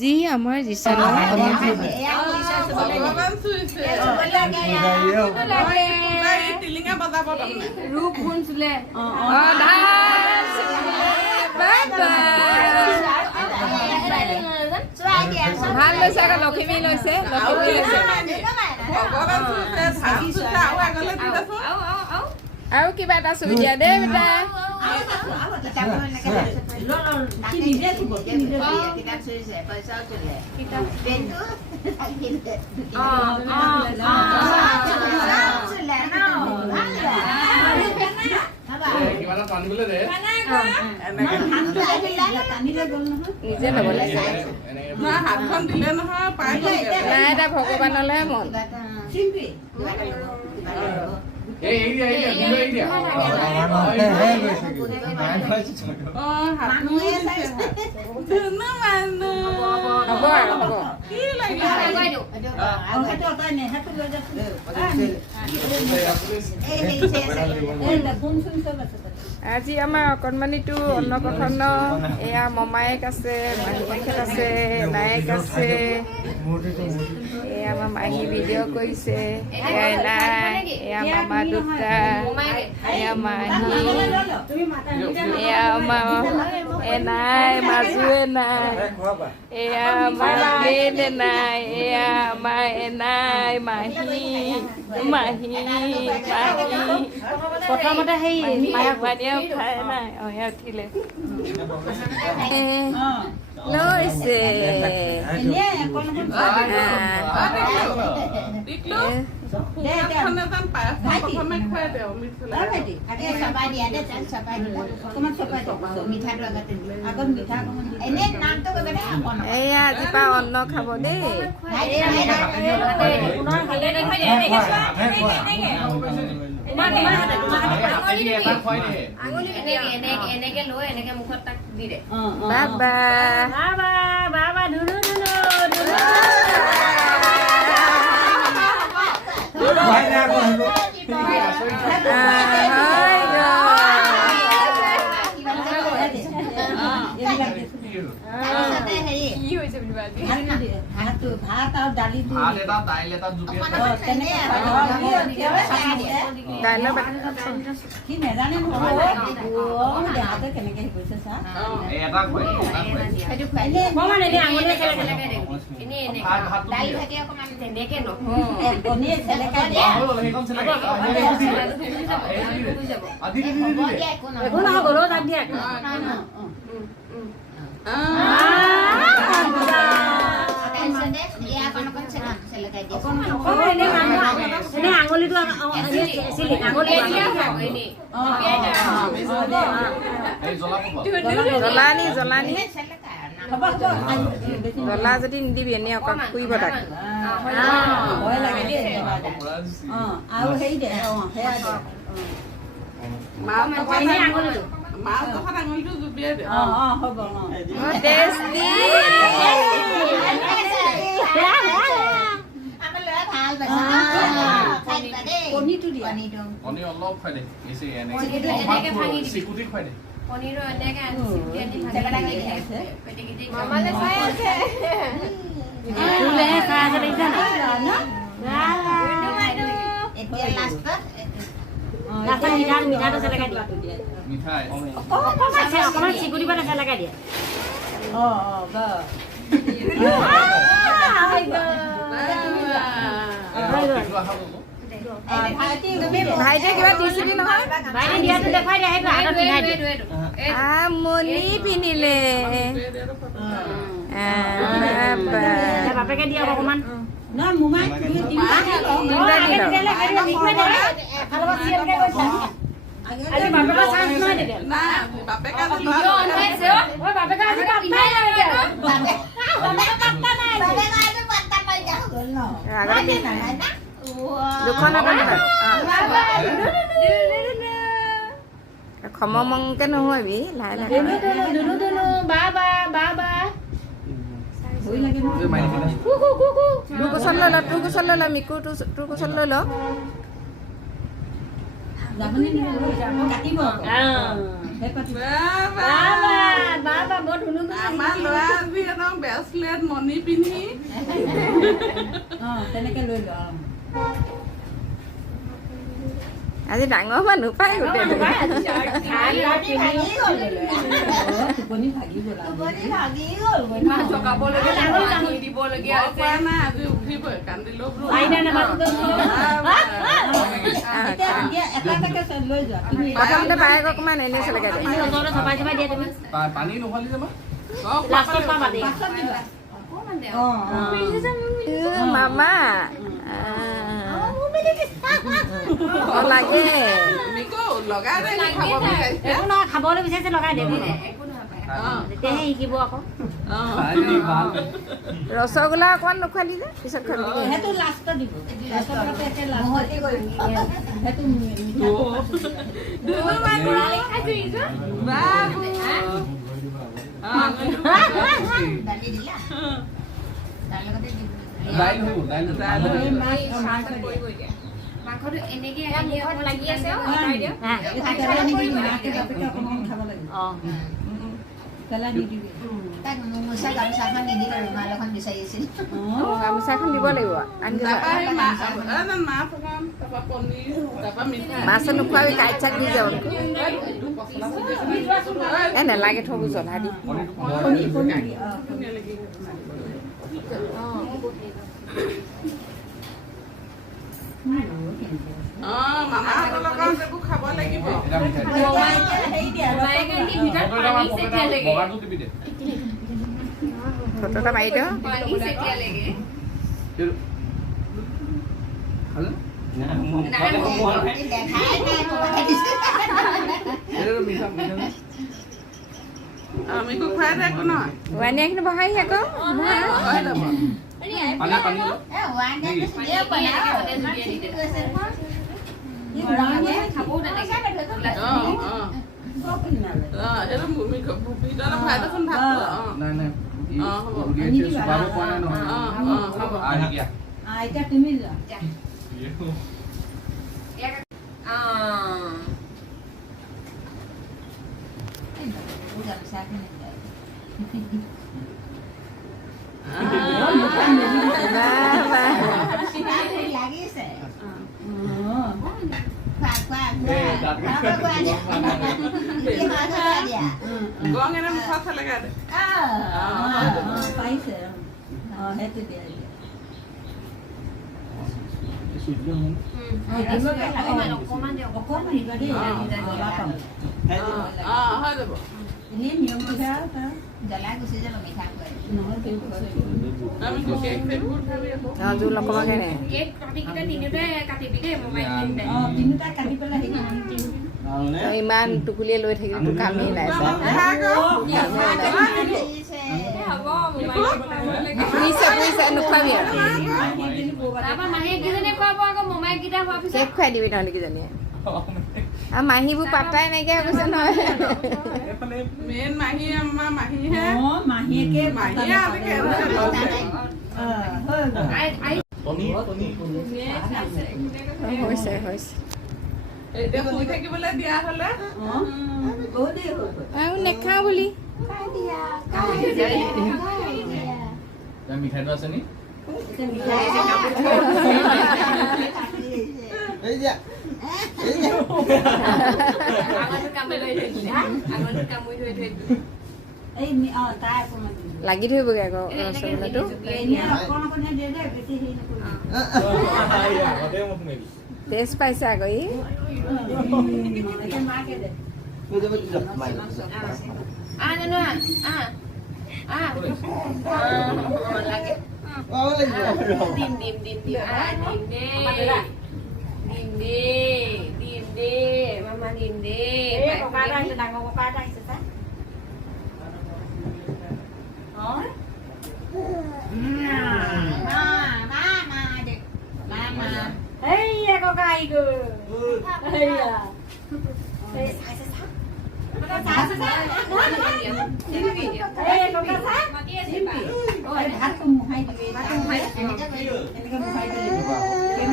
যি আমাৰ যিচানৰ ৰূপ শুনছিলে ভাল লৈছে আকৌ লখিমী লৈছে আৰু কিবা এটা চুই দিয়া দেই বেটা নিজে ল'বলৈ হাতখন দিলে নহয় নাই এটা ভগৱানলৈহে মন হ'ব আৰু হ'ব আজি আমাৰ অকণমানিটো অন্নপ্ৰসন্ন এয়া মমায়েক আছে মাহীয়েক আছে নায়েক আছে এয়া আমাৰ মাহী ভিডিঅ' কৰিছে এয়া নাই এয়া মামা দুটা এয়া মাহী এয়া আমাৰ নাই মাজুৱে নাই এয়া আমাৰ বেনে নাই এয়া আমাৰ নাই মাহী মাহী মাহী প্ৰথমতে সেই মায়া উঠাই নাই এয়া উঠিলে লৈছে এয়া আজি পৰা অন্ন খাব দেই বাবা বাবা ধুনু ধুনু ভাত আৰু দালি কেনেকে কৈছে জলানি জলানি জ্বলা যদি নিদিবি এনেই অকল ফুৰিব তাক আৰু হেৰি দে আঙুলিটো জুবিয়াই দে হ'ব টেষ্টি কণীটো দিয়া কণী অলপ খাই দে বেছি চিকুটি খাই দে পনীৰো এনেকে মামালে চাই আছে ফুলেহে চাই আছে দেখিছা না এতিয়া লাষ্টত মিঠাটো চেলেকা দিয়া মিঠাই অকণমান চিকুটি পালে চেলেকা দিয়া ভাইটিয়ে কিবা দিছিলি নহয় মণি পিন্ধিলে বাপেকে দিয়া অকণমান খমমংকে নহবি লাহে লাহে তোৰ কোচত লৈ ল তোৰ কোচত লৈ ল মিকু তোৰ কোচত লৈ ল আমাৰ ল'ৰা আজি একদম ব্ৰেচলেট মণি পিন্ধি তেনেকে লৈ লোৱা আজি ডাঙৰ মানুহ পাই গোটেই টোপনি ভাগি গ'ল আজি উঠিবই কান্দিলেও লৈ যোৱা প্ৰথমতে বায়েক অকণমান এনেই চলে পানী নহ'লে যাবা মামা লাগে খাবলৈ বিচাৰিছে লগাই দে তেতিয়াহে শিকিব আকৌ ৰসগোল্লা অকণমান নোখোৱালি যে পিছত খালি সেইটো লাষ্টত দিব মাংসটো এনেকে লাগি আছে গামোচাখন দিব লাগিব মাছ নোখোৱাবি কাইট চাক দি যাব নেলাগে থব জ্বলা দি খাব লাগিব ফটো এটা মাৰি দিওঁ আমিকো খুৱাই দে একো নহয় ৱানিয়াখিনি বহাই আকৌ এতিয়া তুমি যোৱা লাগিছে গং এনে মুখত লগাই দে পাইছে সেইটো দিয়া অকণমান দিবা দেই হৈ যাব এনেই নিয়ম পিঠা জ্বলাই গুচি যাব মিঠা খুৱাই আমি কেক ফেকবোৰ খাবি আকৌ জোল নকমাকে নে কেক কাটিকেইটা তিনিওটাই কাটিবি দেই মোমাইক তিনিটাই তিনিটা কাটি পেলাই ইমান টুকুলিয়ে লৈ থাকিলে তোৰ কামেই নাই ফুৰিছে নোখোৱাবি আৰু তাৰপৰা মাহীয়েককেইজনীয়ে খুৱাব আকৌ মোমাইককেইটা খোৱাৰ পিছত কেক খুৱাই দিবি তহঁতকেইজনীয়ে আৰু মাহীবোৰ পাত্তাই নাইকিয়া হৈ গৈছে নহয় মেইন মাহী আমাৰ মাহীহে মাহীয়েকে মাহীয়ে আনকে হৈছে এতিয়া শুই থাকিবলৈ দিয়া হলে আৰু নেখাওঁ বুলি মিঠাইটো আছে নি লাগি ধৰিবগৈ আকৌ ৰসগোল্লাটো টেষ্ট পাইছে আকৌ ই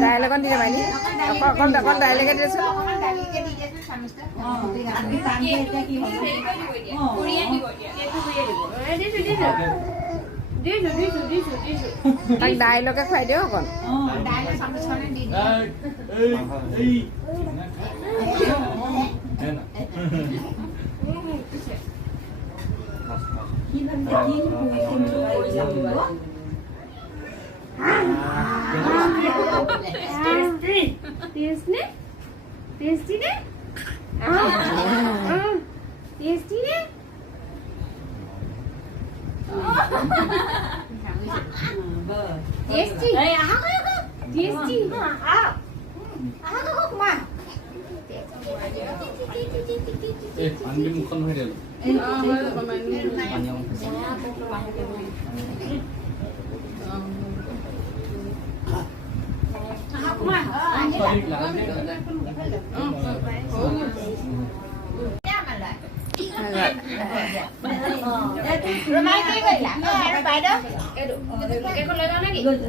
দাইল অকণ দি যাবা অকণ দাইলকে দিছোঁ তাক দাইলকে খুৱাই দিওঁ অকণ Andi mukhon হৈ গেল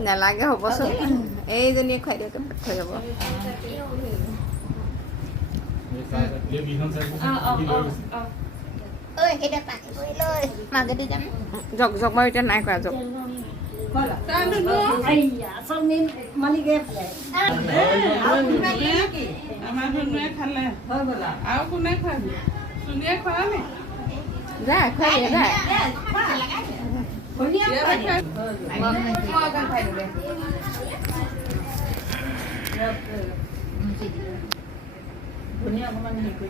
নালাগে হ'বচোন এইজনীয়ে খুৱাই দিয়ক থৈ যাব জগ জগ মই এতিয়া নাই কৰা জগ আমাৰ ধনুৱে খালে আৰু কোনে খুৱাবি চুনীয়ে খোৱা নে যা খুৱাই দিয়া যা ধুনীয়া অকমান হেৰি কৰি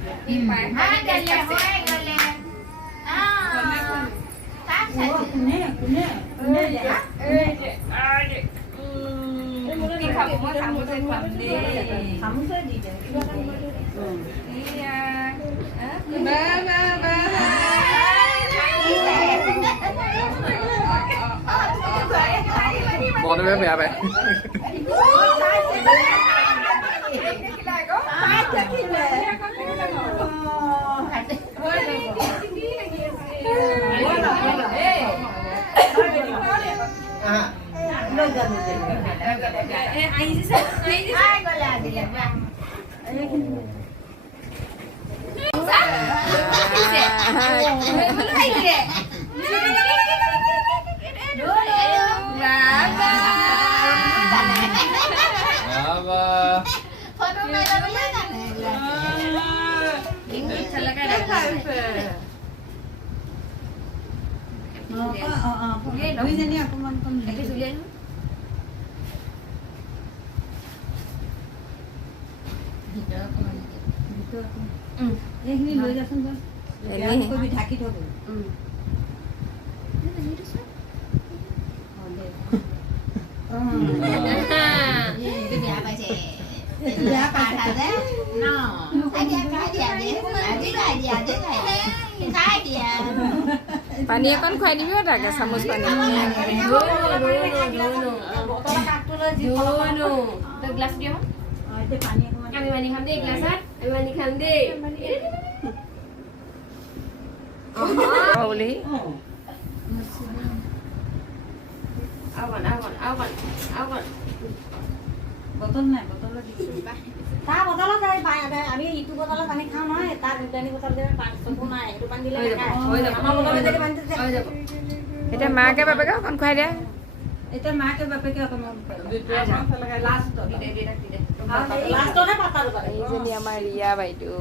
বনমে বেয়া পায় এইখিনি লৈ যাচোন ঢাকি থব পানী অকণ খুৱাই দিবি তাকে চামুচ পানী গ্লাছ দিয় আমি পানী খাম দেই গ্লাছত আমি পানী খাম দেই বুলি বটল নাই বটলত তাৰ বটলত আমি ইটো বটলত পানী খাওঁ নহয় তাৰ দুটানি বটল দিলে পানী চকু নাই সেইটো পানী দিলে আমাৰ বটলত যদি পানী এতিয়া মাকে বাপেকে অকণ খুৱাই দিয়া এতিয়া মাকে বাপেকে অকণমান লাষ্টত লাষ্টতে পাতা এইজনী আমাৰ ৰিয়া বাইদেউ